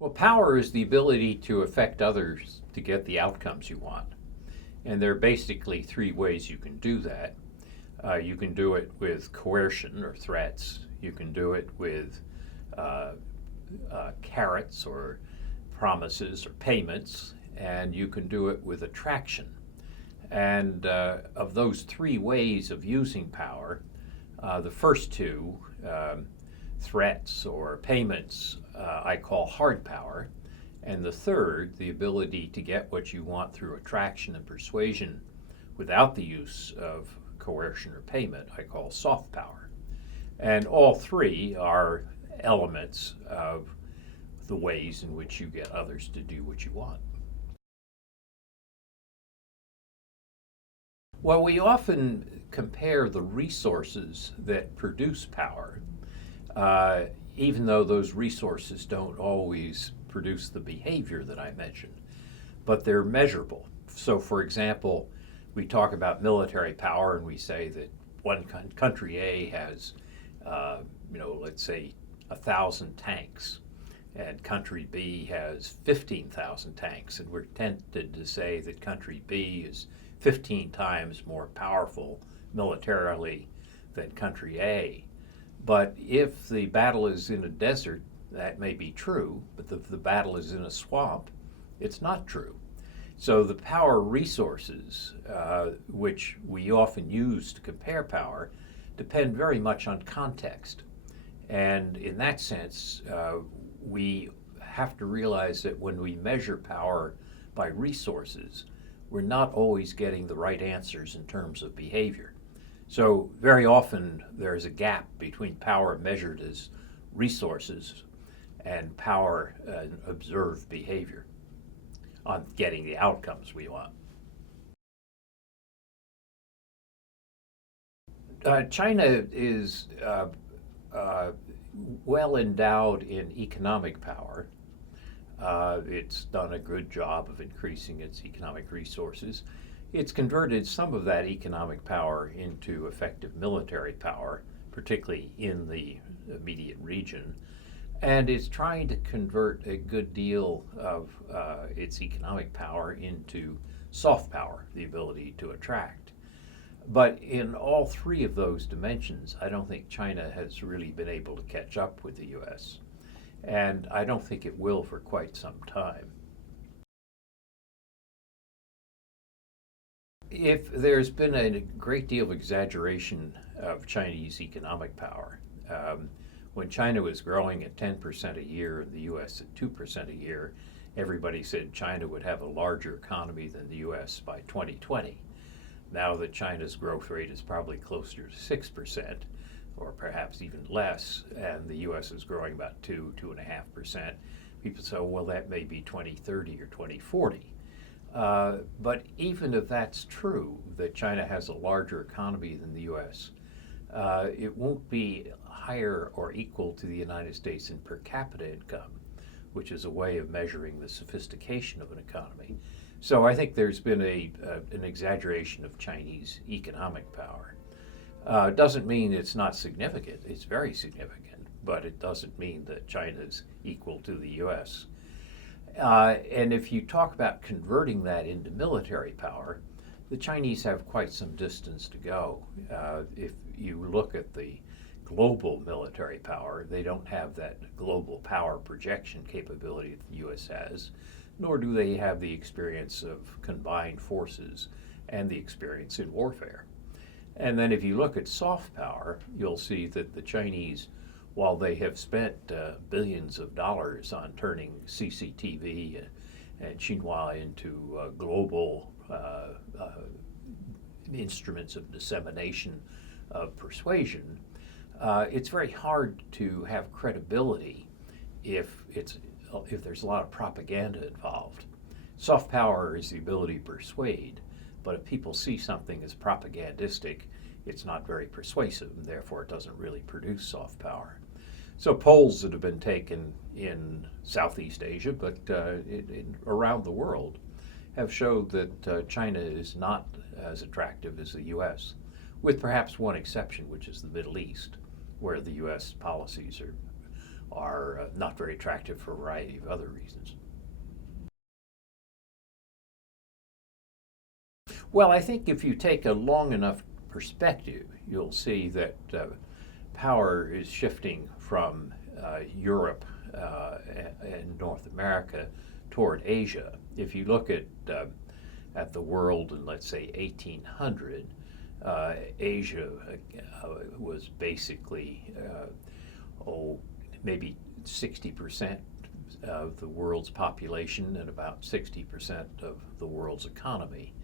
Well, power is the ability to affect others to get the outcomes you want. And there are basically three ways you can do that. You can do it with coercion or threats. You can do it with uh, carrots or promises or payments. And you can do it with attraction. And of those three ways of using power, the first two, threats or payments, I call hard power. And the third, the ability to get what you want through attraction and persuasion without the use of coercion or payment, I call soft power. And all three are elements of the ways in which you get others to do what you want. Well, we often compare the resources that produce power, even though those resources don't always produce the behavior that I mentioned, but they're measurable. So, for example, we talk about military power and we say that one country A has, let's say 1,000 tanks, and country B has 15,000 tanks, and we're tempted to say that country B is 15 times more powerful militarily than country A. But if the battle is in a desert, that may be true, but if the battle is in a swamp, it's not true. So the power resources, which we often use to compare power, depend very much on context. And in that sense, we have to realize that when we measure power by resources, we're not always getting the right answers in terms of behavior. So very often there's a gap between power measured as resources and power observed behavior on getting the outcomes we want. China is well endowed in economic power. It's done a good job of increasing its economic resources. It's converted some of that economic power into effective military power, particularly in the immediate region. And it's trying to convert a good deal of its economic power into soft power, the ability to attract. But in all three of those dimensions, I don't think China has really been able to catch up with the US. And I don't think it will for quite some time. If there's been a great deal of exaggeration of Chinese economic power, when China was growing at 10% a year and the US at 2% a year, everybody said China would have a larger economy than the US by 2020. Now that China's growth rate is probably closer to 6%, or perhaps even less, and the US is growing about 2.5%, people say, well, that may be 2030 or 2040. But even if that's true, that China has a larger economy than the US, it won't be higher or equal to the United States in per capita income, which is a way of measuring the sophistication of an economy. So I think there's been an exaggeration of Chinese economic power. Doesn't mean it's not significant. It's very significant, but it doesn't mean that China's equal to the US. And if you talk about converting that into military power, the Chinese have quite some distance to go. If you look at the global military power, they don't have that global power projection capability that the US has, nor do they have the experience of combined forces and the experience in warfare. And then if you look at soft power, you'll see that the Chinese, while they have spent billions of dollars on turning CCTV and Xinhua into global instruments of dissemination of persuasion, it's very hard to have credibility if there's a lot of propaganda involved. Soft power is the ability to persuade, but if people see something as propagandistic, it's not very persuasive, and therefore it doesn't really produce soft power. So polls that have been taken in Southeast Asia, but around the world, have showed that China is not as attractive as the U.S., with perhaps one exception, which is the Middle East, where the U.S. policies are are not very attractive for a variety of other reasons. Well, I think if you take a long enough perspective, you'll see that power is shifting from Europe and North America toward Asia. If you look at the world in, let's say, 1800, Asia was basically, maybe 60% of the world's population and about 60% of the world's economy.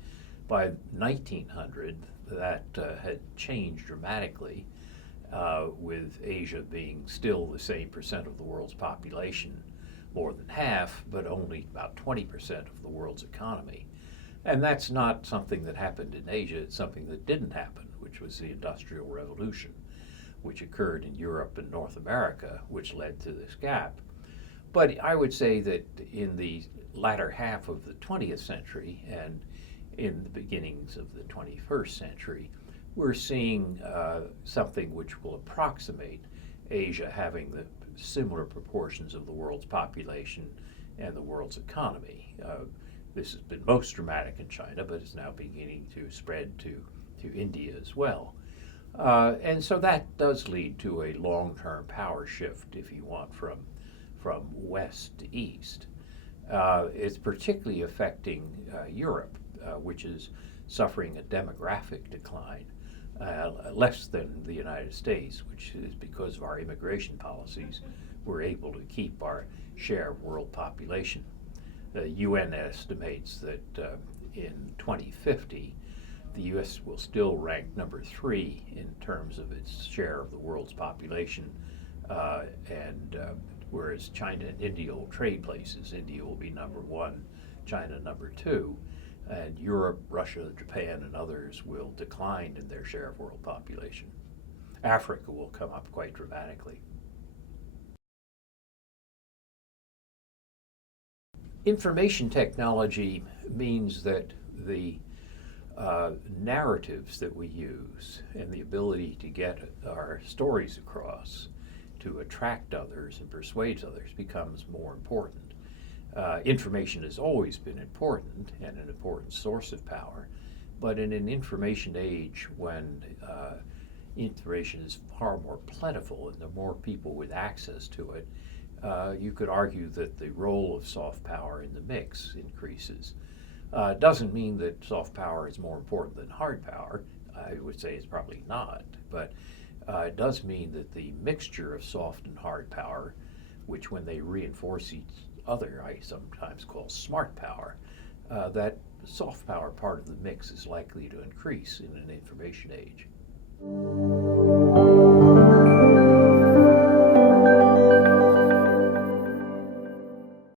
By 1900, that had changed dramatically, with Asia being still the same percent of the world's population, more than half, but only about 20% of the world's economy. And that's not something that happened in Asia, it's something that didn't happen, which was the Industrial Revolution, which occurred in Europe and North America, which led to this gap. But I would say that in the latter half of the 20th century and in the beginnings of the 21st century, we're seeing something which will approximate Asia having the similar proportions of the world's population and the world's economy. This has been most dramatic in China, but it's now beginning to spread to India as well. And so that does lead to a long-term power shift, if you want, from west to east. It's particularly affecting Europe, which is suffering a demographic decline, less than the United States, which is because of our immigration policies, we're able to keep our share of world population. The UN estimates that in 2050, the U.S. will still rank number 3 in terms of its share of the world's population, and whereas China and India will trade places. India will be number 1, China number 2, and Europe, Russia, Japan, and others will decline in their share of world population. Africa will come up quite dramatically. Information technology means that the narratives that we use and the ability to get our stories across to attract others and persuade others becomes more important. Information has always been important and an important source of power, but in an information age when information is far more plentiful and there are more people with access to it, you could argue that the role of soft power in the mix increases. Doesn't mean that soft power is more important than hard power. I would say it's probably not, but it does mean that the mixture of soft and hard power, which when they reinforce each other, I sometimes call smart power, that soft power part of the mix is likely to increase in an information age.